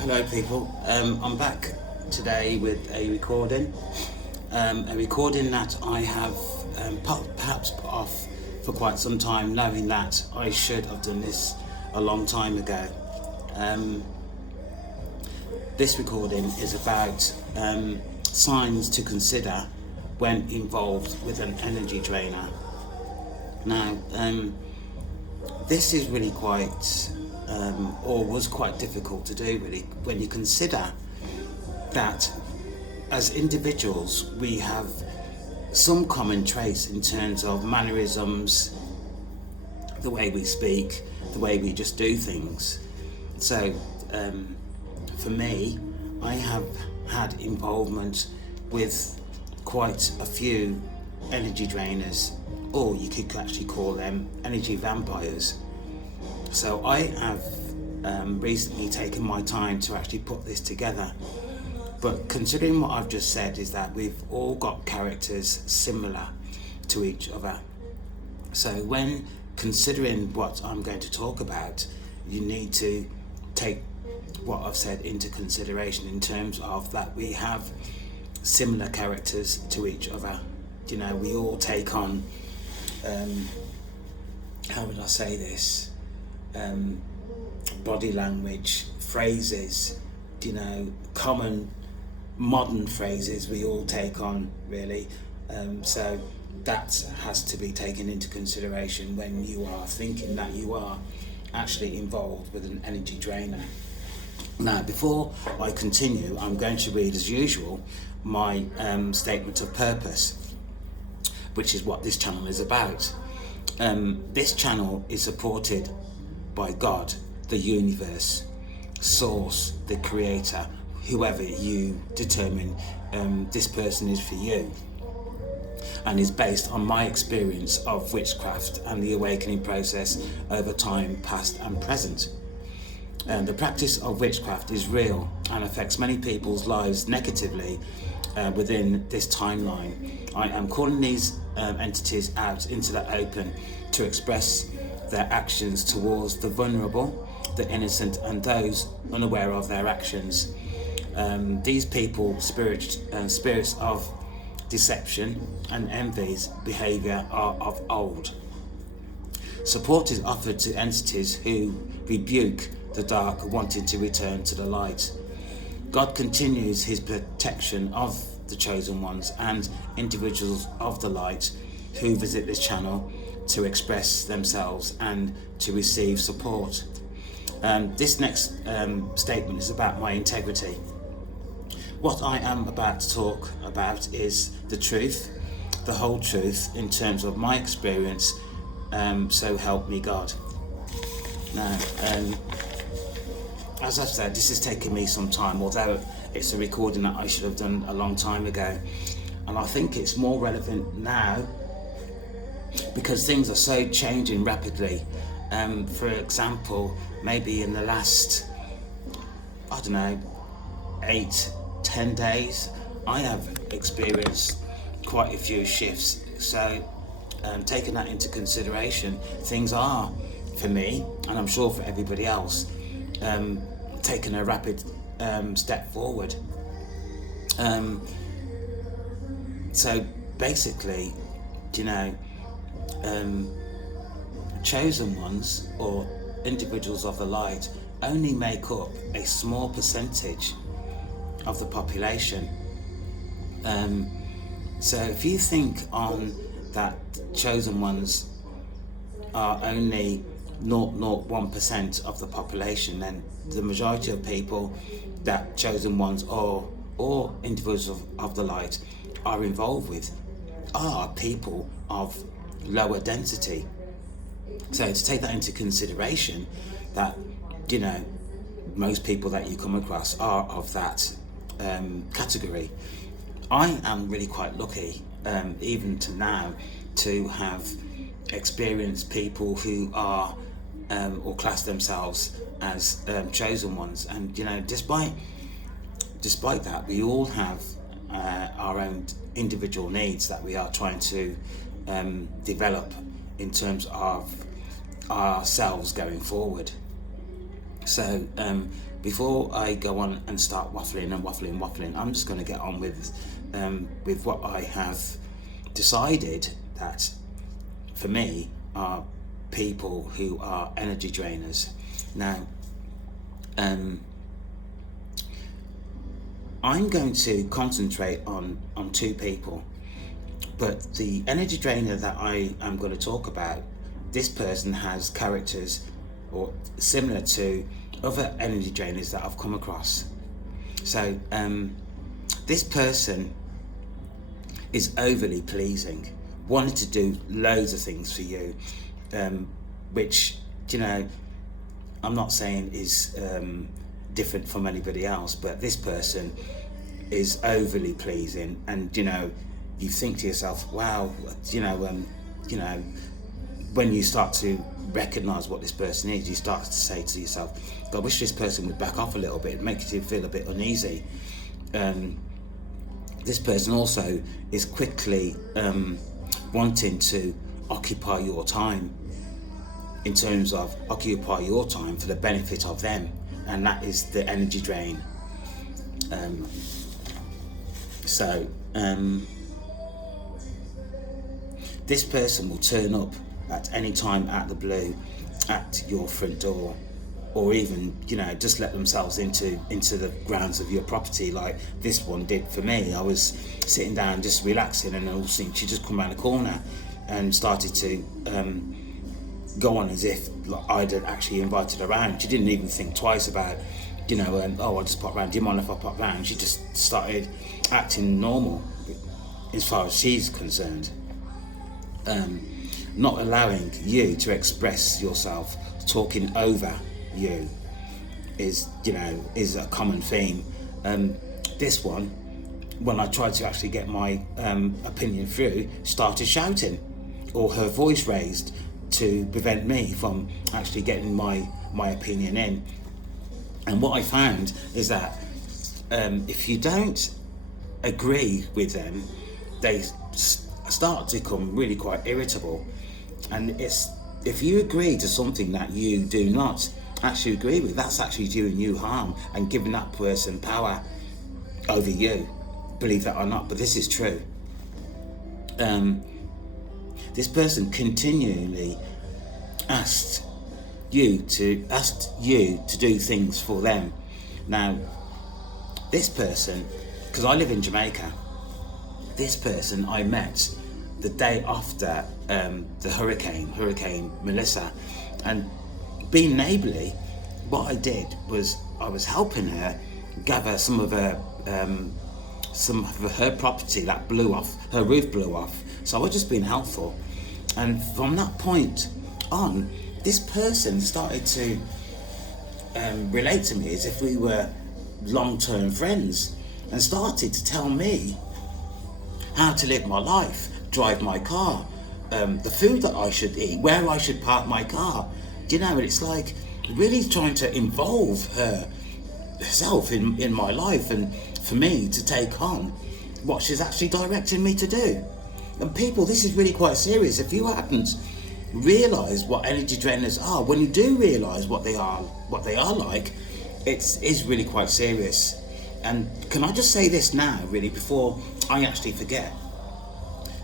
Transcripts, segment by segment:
Hello people, I'm back today with a recording that I have perhaps put off for quite some time, knowing that I should have done this a long time ago. This recording is about signs to consider when involved with an energy drainer. Now, this is really quite or was quite difficult to do, really, when you consider that as individuals we have some common traits in terms of mannerisms, the way we speak, the way we just do things. So for me, I have had involvement with quite a few energy drainers, or you could actually call them energy vampires. So I have recently taken my time to actually put this together. But considering what I've just said is that we've all got characters similar to each other. So when considering what I'm going to talk about, you need to take what I've said into consideration in terms of that we have similar characters to each other. You know, we all take on, how would I say this? Body language, phrases, common modern phrases we all take on, really. So that has to be taken into consideration when you are thinking that you are actually involved with an energy drainer. Now, before I continue, I'm going to read, as usual, my statement of purpose, which is what this channel is about. This channel is supported by God, the universe, source, the creator, whoever you determine this person is for you, and is based on my experience of witchcraft and the awakening process over time, past and present. The practice of witchcraft is real and affects many people's lives negatively within this timeline. I am calling these entities out into the open to express their actions towards the vulnerable, the innocent, and those unaware of their actions. These people, spirits of deception and envy's behaviour are of old. Support is offered to entities who rebuke the dark, wanting to return to the light. God continues his protection of the chosen ones and individuals of the light who visit this channel to express themselves and to receive support. This next statement is about my integrity. What I am about to talk about is the truth, the whole truth in terms of my experience, so help me God. Now, as I've said, this has taken me some time, although it's a recording that I should have done a long time ago. And I think it's more relevant now because things are so changing rapidly. For example, maybe in the last, 8-10 days, I have experienced quite a few shifts. So taking that into consideration, things are, for me, and I'm sure for everybody else, taking a rapid step forward. So basically, chosen ones or individuals of the light only make up a small percentage of the population. So if you think on that chosen ones are only 0.01% of the population, then the majority of people that chosen ones or individuals of the light are involved with are people of lower density. So to take that into consideration, that most people that you come across are of that category. I am really quite lucky, even to now, to have experienced people who are or class themselves as chosen ones, and despite that, we all have our own individual needs that we are trying to develop in terms of ourselves going forward. So before I go on and start waffling, I'm just going to get on with what I have decided that for me are people who are energy drainers. Now, I'm going to concentrate on two people, but the energy drainer that I am going to talk about, this person has characters or similar to other energy drainers that I've come across. So this person is overly pleasing, wanted to do loads of things for you, which, you know, I'm not saying is different from anybody else, but this person is overly pleasing, and you know, you think to yourself, wow, you know, when you start to recognize what this person is, you start to say to yourself, God, I wish this person would back off a little bit. It makes you feel a bit uneasy. This person also is quickly wanting to occupy your time, in terms of occupy your time for the benefit of them, and that is the energy drain. This person will turn up at any time out the blue at your front door, or even, you know, just let themselves into the grounds of your property, like this one did for me. I was sitting down just relaxing, and all of a sudden she just come around the corner and started to go on as if like I'd actually invited her around. She didn't even think twice about, you know, oh, I'll just pop round, do you mind if I pop round? She just started acting normal as far as she's concerned. Not allowing you to express yourself, talking over you is a common theme. This one, when I tried to actually get my opinion through, started shouting, or her voice raised to prevent me from actually getting my opinion in. And what I found is that if you don't agree with them, they start to become really quite irritable. And if you agree to something that you do not actually agree with, that's actually doing you harm and giving that person power over you, believe that or not, but this is true. This person continually asked you to do things for them. Now, this person, because I live in Jamaica, this person I met the day after the Hurricane Melissa, and being neighbourly, what I did was I was helping her gather some of her property that blew off, her roof blew off. So I was just being helpful, and from that point on, this person started to relate to me as if we were long-term friends, and started to tell me how to live my life, drive my car, the food that I should eat, where I should park my car. You know, it's like really trying to involve herself in my life, and for me to take on what she's actually directing me to do. And people, this is really quite serious. If you haven't realised what energy drainers are, when you do realise what they are like, it is really quite serious. And can I just say this now, really, before I actually forget?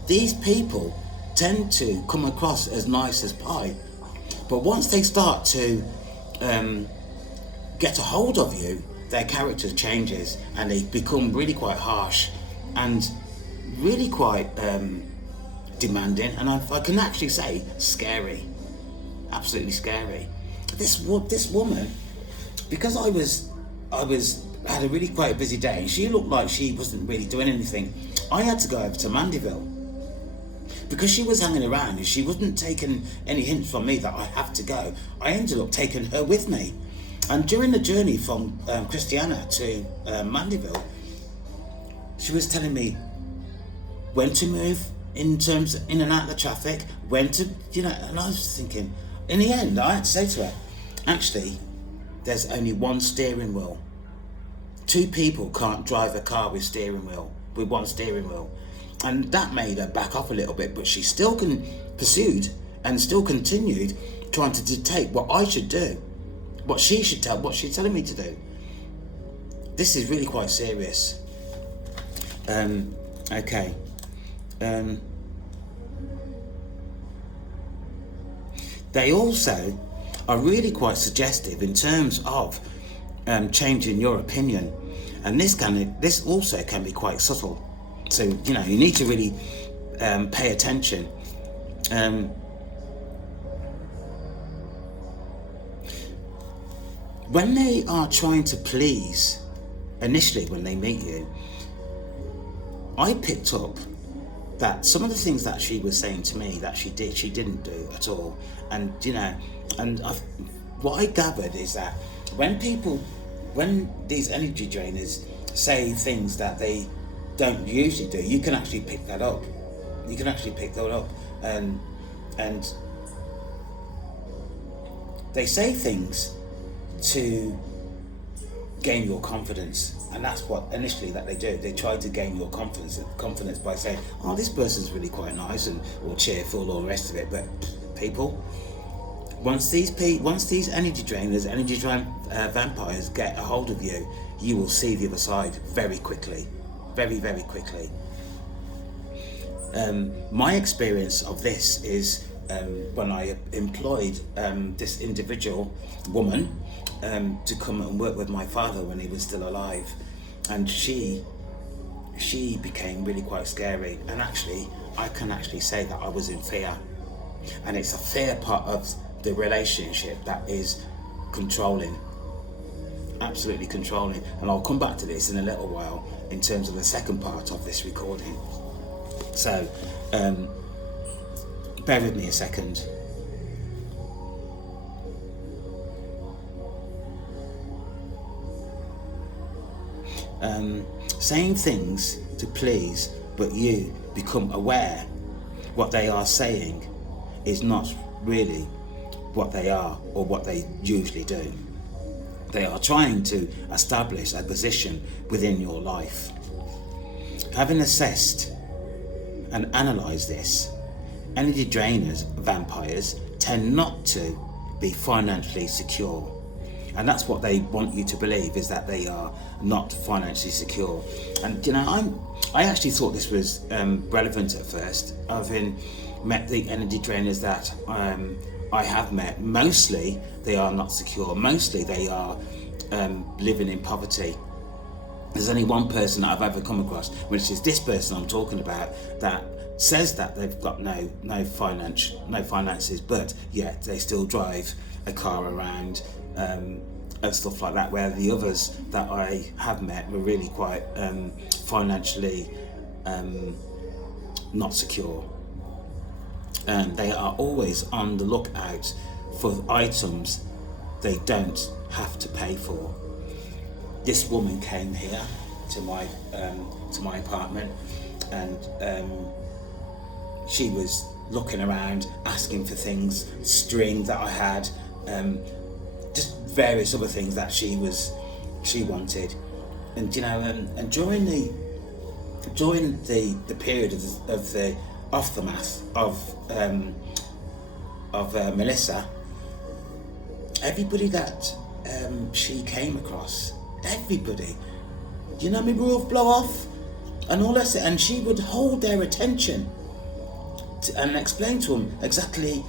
These people tend to come across as nice as pie, but once they start to get a hold of you, their character changes and they become really quite harsh and really quite demanding, and I can actually say scary, absolutely scary. This woman, because I had a really quite busy day, and she looked like she wasn't really doing anything. I had to go over to Mandeville because she was hanging around and she wasn't taking any hints from me that I have to go. I ended up taking her with me, and during the journey from Christiana to Mandeville, she was telling me when to move in terms of in and out of the traffic, when to, and I was thinking, in the end, I had to say to her, actually, there's only one steering wheel. Two people can't drive a car with one steering wheel. And that made her back off a little bit, but she still pursued and still continued trying to dictate what I should do. what she's telling me to do. This is really quite serious. Okay. They also are really quite suggestive in terms of changing your opinion, and this also can be quite subtle. So you need to really pay attention. When they are trying to please, initially when they meet you, I picked up that some of the things that she was saying to me that she didn't do at all. And what I gathered is that when these energy drainers say things that they don't usually do, you can actually pick that up. And they say things to gain your confidence, and that's what initially that they do. They try to gain your confidence by saying, oh, this person's really quite nice or cheerful, or the rest of it. But people, once these energy drainers, vampires get a hold of you, you will see the other side very quickly, very, very quickly. My experience of this is when I employed this individual woman to come and work with my father when he was still alive, and she became really quite scary. And actually, I can actually say that I was in fear, and it's a fear part of the relationship that is controlling, absolutely controlling. And I'll come back to this in a little while in terms of the second part of this recording. So bear with me a second. Saying things to please, but you become aware what they are saying is not really what they are or what they usually do. They are trying to establish a position within your life. Having assessed and analysed this, energy drainers, vampires, tend not to be financially secure. And that's what they want you to believe, is that they are not financially secure. And I actually thought this was relevant at first. I've met the energy drainers that I have met. Mostly they are not secure. Mostly they are living in poverty. There's only one person that I've ever come across, which is this person I'm talking about, that says that they've got no finances, but yet they still drive a car around and stuff like that. Where the others that I have met were really quite financially not secure. They are always on the lookout for items they don't have to pay for. This woman came here to my apartment, and she was looking around, asking for things, string that I had, just various other things that she wanted. And and during the period of the aftermath of Melissa, everybody that she came across, everybody, my roof blow off and all that, and she would hold their attention and explain to them exactly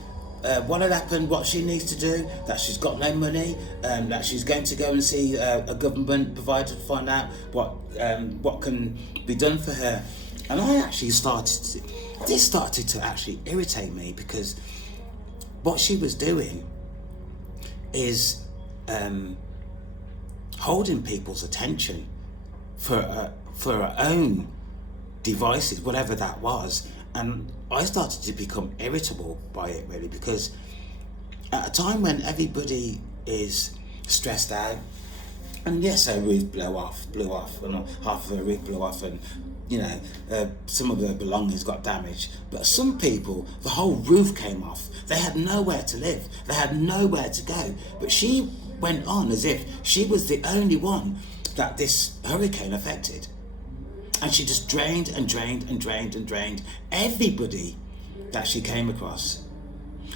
what had happened, what she needs to do, that she's got no money, that she's going to go and see a government provider to find out what can be done for her. And I actually started to actually irritate me, because what she was doing is holding people's attention for her own devices, whatever that was. And I started to become irritable by it, really, because at a time when everybody is stressed out, and yes, her roof blew off, and half of her roof blew off, and some of her belongings got damaged. But some people, the whole roof came off. They had nowhere to live. They had nowhere to go. But she went on as if she was the only one that this hurricane affected. And she just drained and drained and drained and drained everybody that she came across.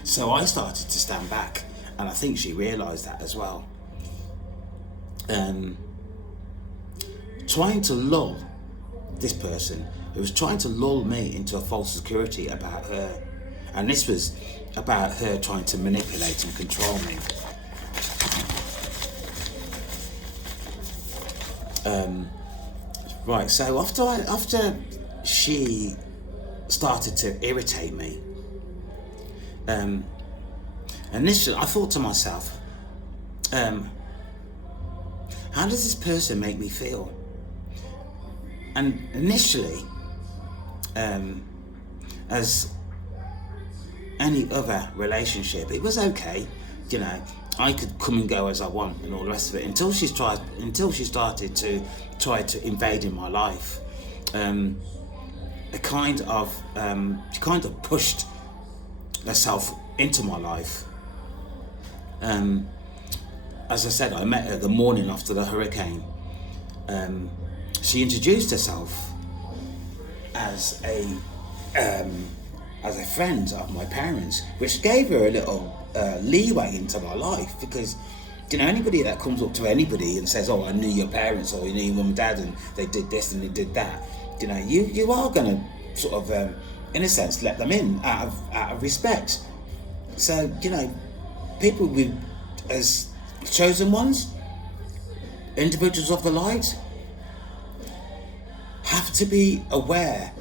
So I started to stand back, and I think she realised that as well. trying to lull this person. It was trying to lull me into a false security about her. And this was about her trying to manipulate and control me. Right, so after she started to irritate me, initially I thought to myself, how does this person make me feel? And initially, as any other relationship, it was okay, you know, I could come and go as I want and all the rest of it, until she started to try to invade in my life. She kind of pushed herself into my life. As I said, I met her the morning after the hurricane. She introduced herself as a friend of my parents, which gave her a little leeway into my life, because, you know, anybody that comes up to anybody and says, "Oh, I knew your parents," or "You knew your mum and dad, and they did this and they did that," you know, you are going to sort of, in a sense, let them in out of respect. So, you know, people as chosen ones, individuals of the light, have to be aware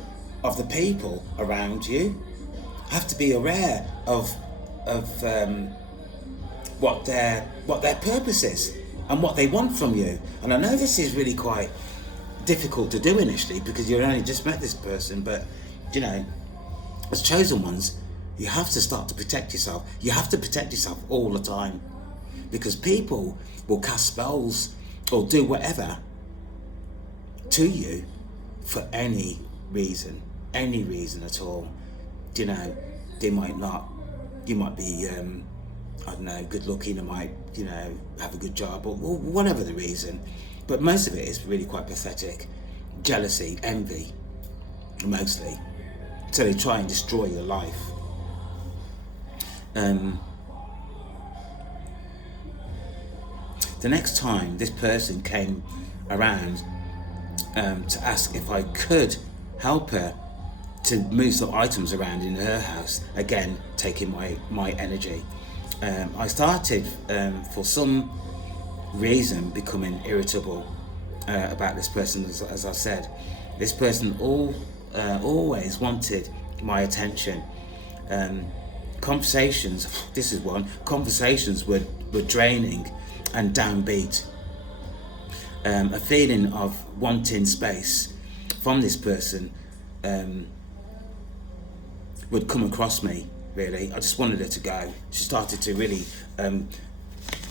of the people around you, have to be aware of what their purpose is and what they want from you. And I know this is really quite difficult to do initially, because you've only just met this person, but, you know, as chosen ones, you have to start to protect yourself. You have to protect yourself all the time, because people will cast spells or do whatever to you for any reason at all. You know, you might be, I don't know, good looking, or might, you know, have a good job, or whatever the reason. But most of it is really quite pathetic. Jealousy, envy, mostly. So they try and destroy your life. The next time this person came around to ask if I could help her to move some items around in her house, again taking my energy, I started for some reason becoming irritable about this person. As I said, this person always wanted my attention. Conversations were draining and downbeat. A feeling of wanting space from this person would come across me, really. I just wanted her to go. She started to really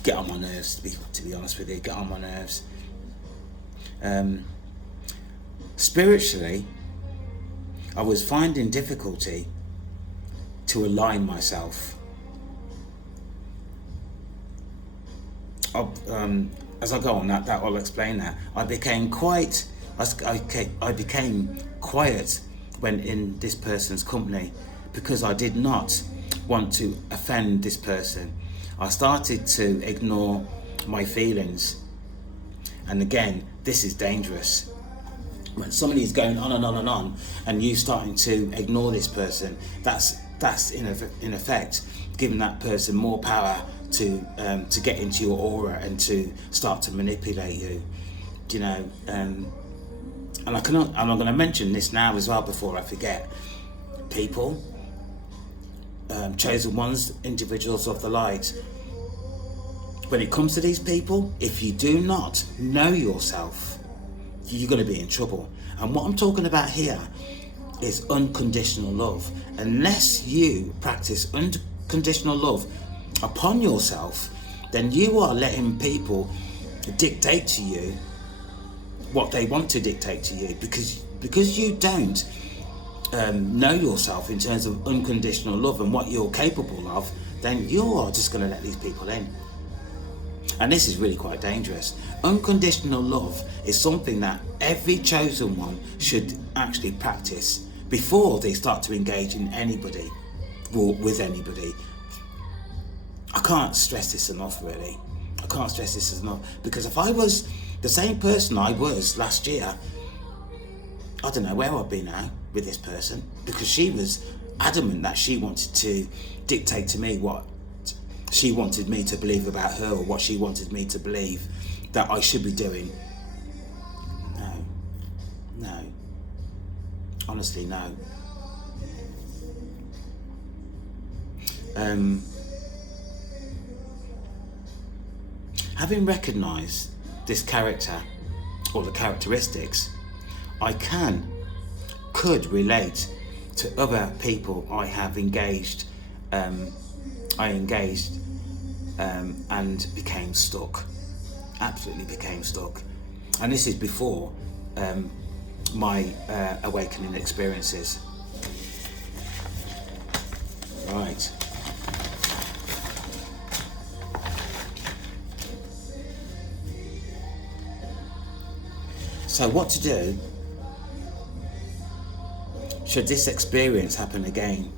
get on my nerves, to be honest with you, get on my nerves. Spiritually, I was finding difficulty to align myself. As I go on, that I'll explain that. I became quiet when in this person's company, because I did not want to offend this person. I started to ignore my feelings. And again, this is dangerous. When somebody is going on and on and on, and you starting to ignore this person, that's in effect giving that person more power to get into your aura and to start to manipulate you. You know, and I'm going to mention this now as well before I forget. People, chosen ones, individuals of the light. When it comes to these people, if you do not know yourself, you're going to be in trouble. And what I'm talking about here is unconditional love. Unless you practice unconditional love upon yourself, then you are letting people dictate to you what they want to dictate to you, because you don't know yourself in terms of unconditional love and what you're capable of. Then you are just going to let these people in. And this is really quite dangerous. Unconditional love is something that every chosen one should actually practice before they start to engage in anybody or with anybody. I can't stress this enough, really. I can't stress this enough, because if I was the same person I was last year, I don't know where I'd be now with this person, because she was adamant that she wanted to dictate to me what she wanted me to believe about her, or what she wanted me to believe that I should be doing. No. Honestly, no. Having recognised this character, or the characteristics, I could relate to other people I have engaged. And became stuck. Absolutely became stuck. And this is before my awakening experiences. Right. So what to do should this experience happen again?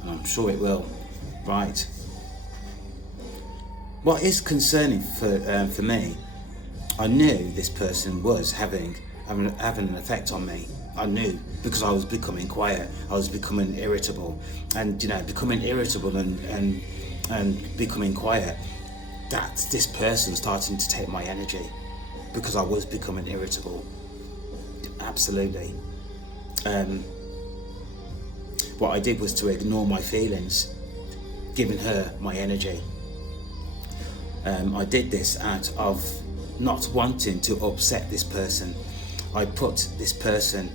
And I'm sure it will. Right. What is concerning for me, I knew this person was having an effect on me. I knew, because I was becoming quiet, I was becoming irritable, and becoming irritable and becoming quiet, that's this person starting to take my energy, because I was becoming irritable. Absolutely. What I did was to ignore my feelings, giving her my energy. I did this out of not wanting to upset this person. I put this person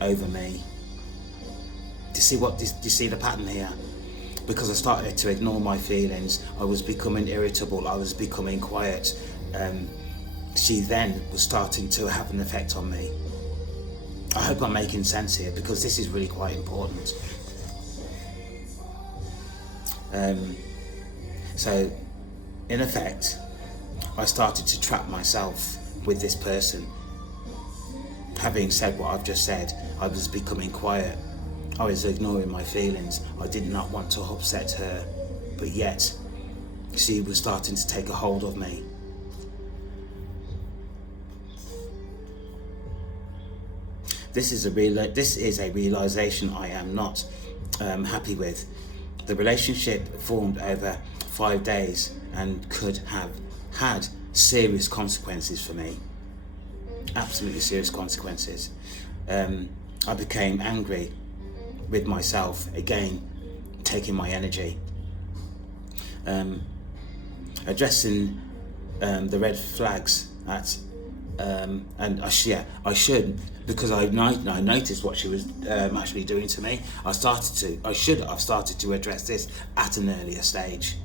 over me. Do you see the pattern here? Because I started to ignore my feelings, I was becoming irritable, I was becoming quiet. She then was starting to have an effect on me. I hope I'm making sense here, because this is really quite important. So, in effect, I started to trap myself with this person. Having said what I've just said, I was becoming quiet. I was ignoring my feelings. I did not want to upset her, but yet she was starting to take a hold of me. This is a realization I am not happy with. The relationship formed over 5 days and could have had serious consequences for me. Absolutely serious consequences. I became angry with myself again, taking my energy. Addressing the red flags and I should, because I noticed what she was actually doing to me. I should have started to address this at an earlier stage.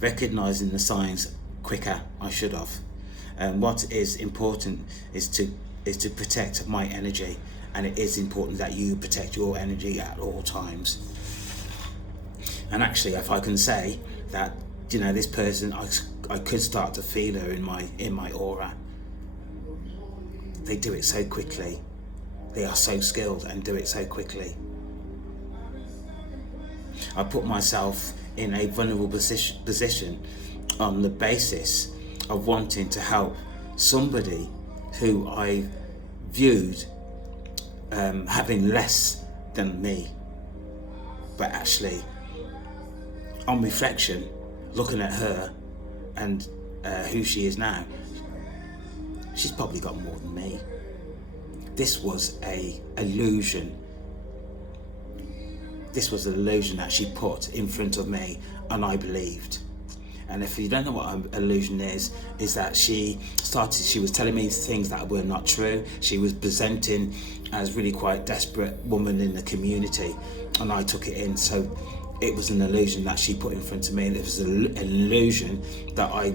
Recognizing the signs quicker, I should have. What is important is to protect my energy, and it is important that you protect your energy at all times. And actually, if I can say that, this person, I could start to feel her in my aura. They do it so quickly. They are so skilled and do it so quickly. I put myself in a vulnerable position on the basis of wanting to help somebody who I viewed having less than me. But actually, on reflection, looking at her and who she is now, she's probably got more than me. This was an illusion. This was an illusion that she put in front of me, and I believed. And if you don't know what an illusion is that she was telling me things that were not true. She was presenting as really quite desperate woman in the community, and I took it in. So it was an illusion that she put in front of me, and it was an illusion that I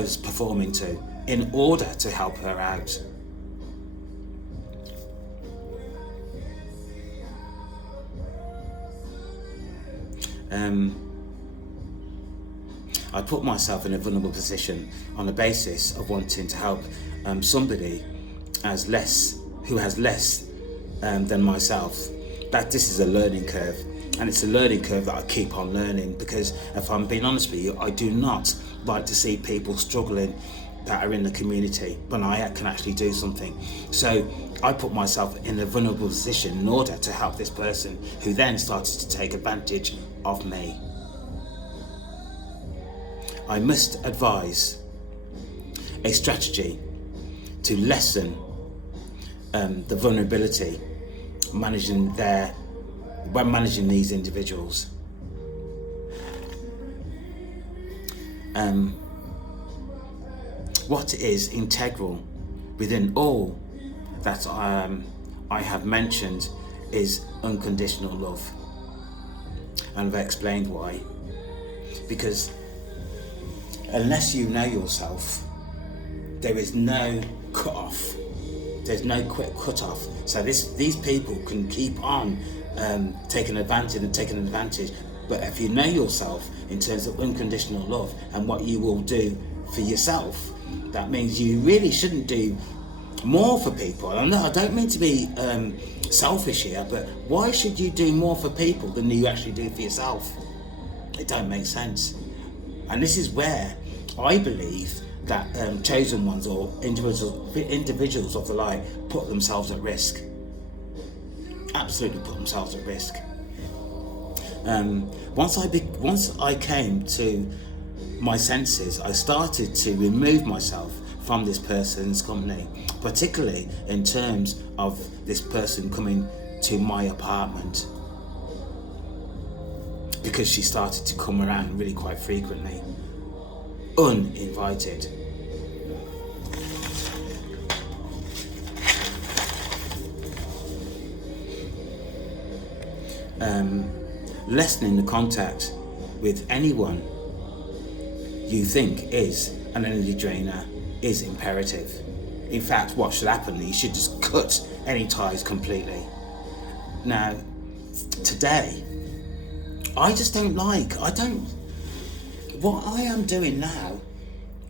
was performing to in order to help her out. I put myself in a vulnerable position on the basis of wanting to help somebody as less, who has less than myself. That this is a learning curve, and it's a learning curve that I keep on learning, because if I'm being honest with you, I do not like to see people struggling that are in the community when I can actually do something. So I put myself in a vulnerable position in order to help this person, who then started to take advantage of me. I must advise a strategy to lessen the vulnerability when managing these individuals. What is integral within all that I have mentioned is unconditional love, and I've explained why. Because unless you know yourself, there is no cut-off. There's no quick cut-off. So these people can keep on taking advantage. But if you know yourself in terms of unconditional love and what you will do for yourself, that means you really shouldn't do more for people. I don't mean to be selfish here, but why should you do more for people than you actually do for yourself? It don't make sense. And this is where I believe that chosen ones or individuals of the light put themselves at risk. Absolutely put themselves at risk. Once I came to my senses, I started to remove myself from this person's company, particularly in terms of this person coming to my apartment, because she started to come around really quite frequently, uninvited. Lessening the contact with anyone you think is an energy drainer is imperative. In fact, what should happen, you should just cut any ties completely. Now, today, what I am doing now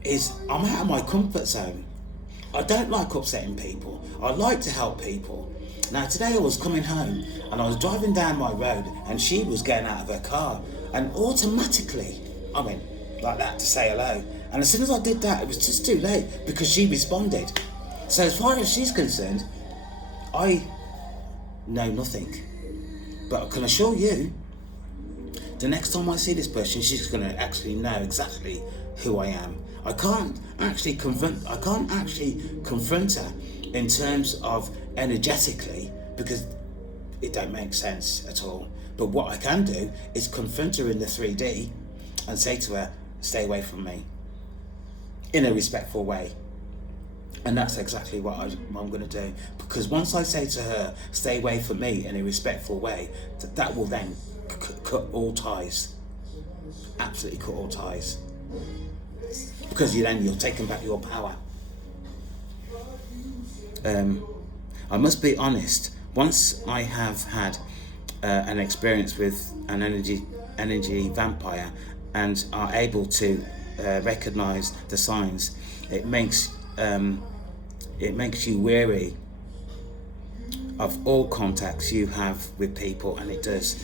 is I'm out of my comfort zone. I don't like upsetting people. I like to help people. Now today I was coming home and I was driving down my road and she was getting out of her car, and automatically I went like that to say hello. And as soon as I did that, it was just too late because she responded. So as far as she's concerned, I know nothing. But I can assure you, the next time I see this person, she's going to actually know exactly who I am. I can't actually confront her in terms of energetically, because it don't make sense at all. But what I can do is confront her in the 3D and say to her, stay away from me, in a respectful way. And that's exactly what I'm going to do, because once I say to her, stay away from me in a respectful way, that will then cut all ties, absolutely cut all ties, because you're taking back your power. I must be honest, once I have had an experience with an energy vampire and are able to recognize the signs, it makes you wary of all contacts you have with people, and it does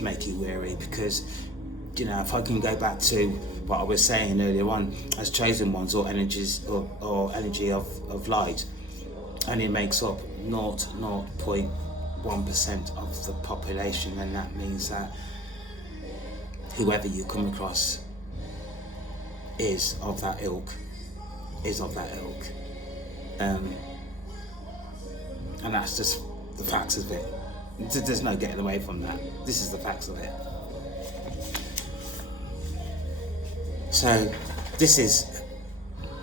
make you wary, because if I can go back to what I was saying earlier on, as chosen ones or energies or energy of light, and it makes up 0.1% of the population, and that means that whoever you come across is of that ilk. And that's just the facts of it. There's no getting away from that. This is the facts of it. So this is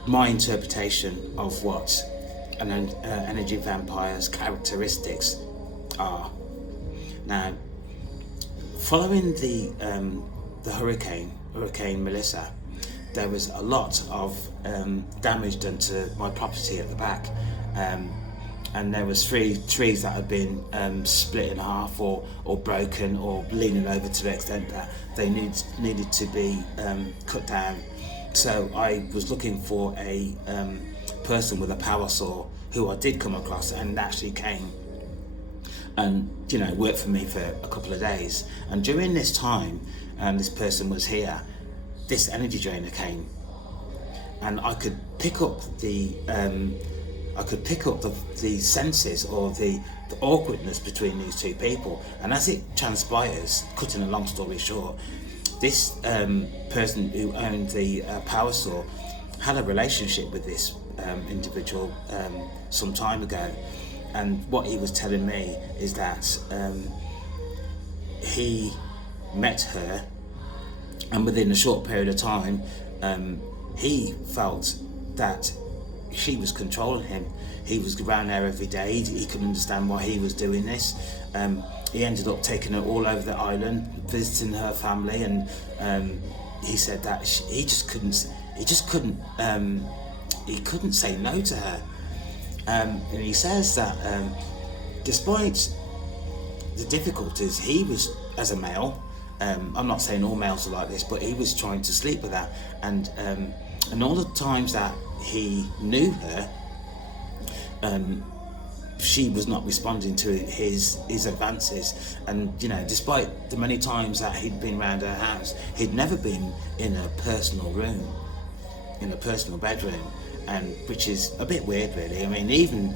my interpretation of what an energy vampire's characteristics are. Now, following the Hurricane Melissa, there was a lot of damage done to my property at the back, and there was 3 trees that had been split in half or broken or leaning over to the extent that they needed to be cut down. So I was looking for a person with a power saw who I did come across and actually came and worked for me for a couple of days. And during this time, this person was here, this energy drainer came, and I could pick up the senses or the awkwardness between these two people. And as it transpires, cutting a long story short, this person who owned the power saw had a relationship with this individual some time ago. And what he was telling me is that he met her, and within a short period of time, he felt that she was controlling him. He was around there every day. He couldn't understand why he was doing this. He ended up taking her all over the island, visiting her family, and he said that he couldn't say no to her. And he says that despite the difficulties, he was, as a male, I'm not saying all males are like this, but he was trying to sleep with her, and all the times that he knew her, she was not responding to his advances. And despite the many times that he'd been around her house, he'd never been in a personal room, in a personal bedroom, and which is a bit weird, really. I mean, even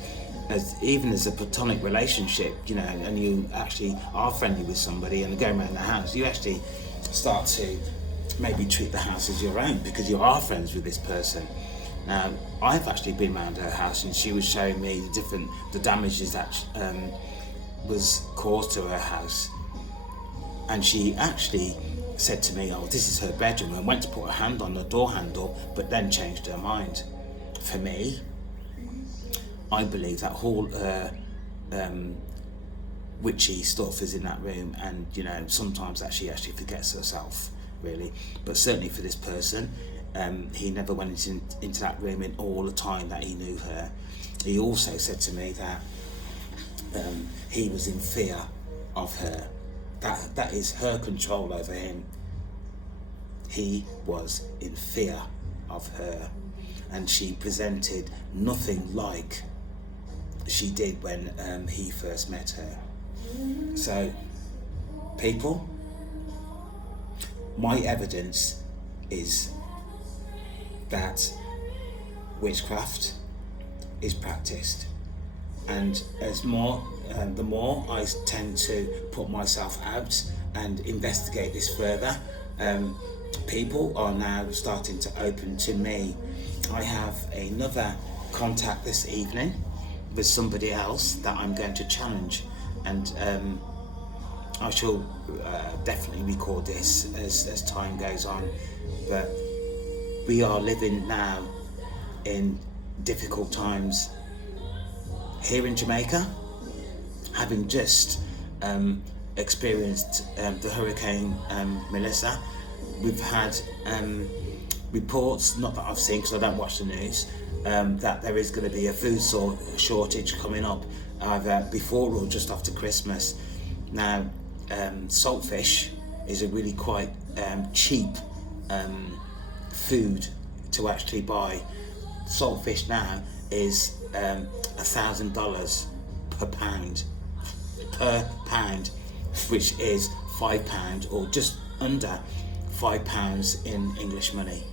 as a platonic relationship, and you actually are friendly with somebody and going around the house, you actually start to maybe treat the house as your own because you are friends with this person. Now, I've actually been around her house, and she was showing me the damages that was caused to her house, and she actually said to me, "Oh, this is her bedroom," and went to put her hand on the door handle, but then changed her mind. For me, I believe that whole witchy stuff is in that room, and sometimes that she actually forgets herself, really. But certainly for this person, he never went into that room in all the time that he knew her. He also said to me that he was in fear of her. That is her control over him. He was in fear of her, and she presented nothing like she did when he first met her. So, people, my evidence is that witchcraft is practiced, and the more I tend to put myself out and investigate this further, people are now starting to open to me. I have another contact this evening with somebody else that I'm going to challenge, and I shall definitely record this as time goes on. But we are living now in difficult times here in Jamaica, having just experienced the Hurricane Melissa. We've had reports, not that I've seen because I don't watch the news, that there is going to be a food shortage coming up either before or just after Christmas. Now, saltfish is a really quite cheap food to actually buy. Saltfish now is $1,000 per pound, which is £5 or just under £5 in English money.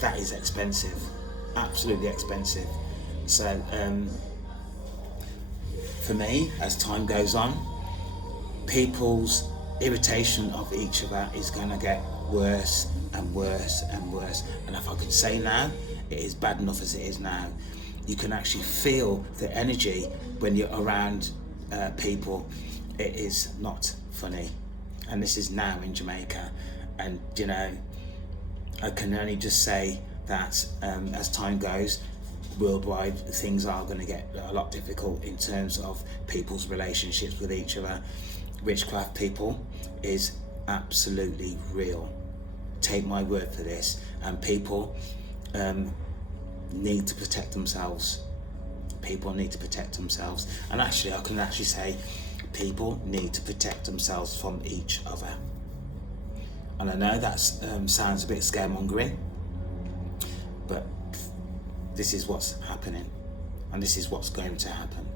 That is expensive, absolutely expensive. So for me, as time goes on, people's irritation of each other is going to get worse and worse and worse. And if I can say now, it is bad enough as it is now. You can actually feel the energy when you're around people. It is not funny. And this is now in Jamaica. And I can only just say that as time goes, worldwide, things are going to get a lot difficult in terms of people's relationships with each other. Witchcraft, people, is absolutely real. Take my word for this. And people need to protect themselves. People need to protect themselves. And actually, I can actually say people need to protect themselves from each other. And I know that sounds a bit scaremongering, but this is what's happening. and this is what's going to happen.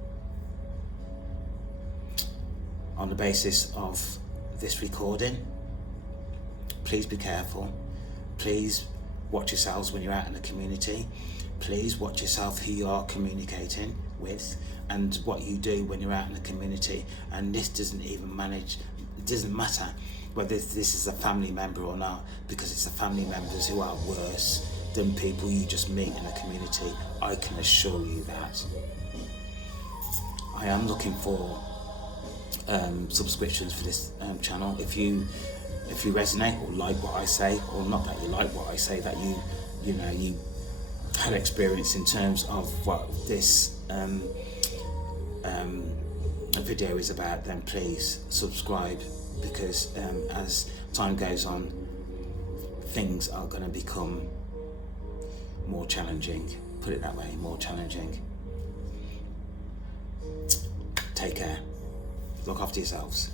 On the basis of this recording, please be careful. Please watch yourselves when you're out in the community. Please watch yourself who you are communicating with and what you do when you're out in the community. And this doesn't it doesn't matter whether this is a family member or not, because it's the family members who are worse than people you just meet in the community. I can assure you that. I am looking for subscriptions for this channel. If you resonate or like what I say, or not that you like what I say, that you had experience in terms of what this video is about, then please subscribe, because as time goes on, things are going to become more challenging. Put it that way, more challenging. Take care. Look after yourselves.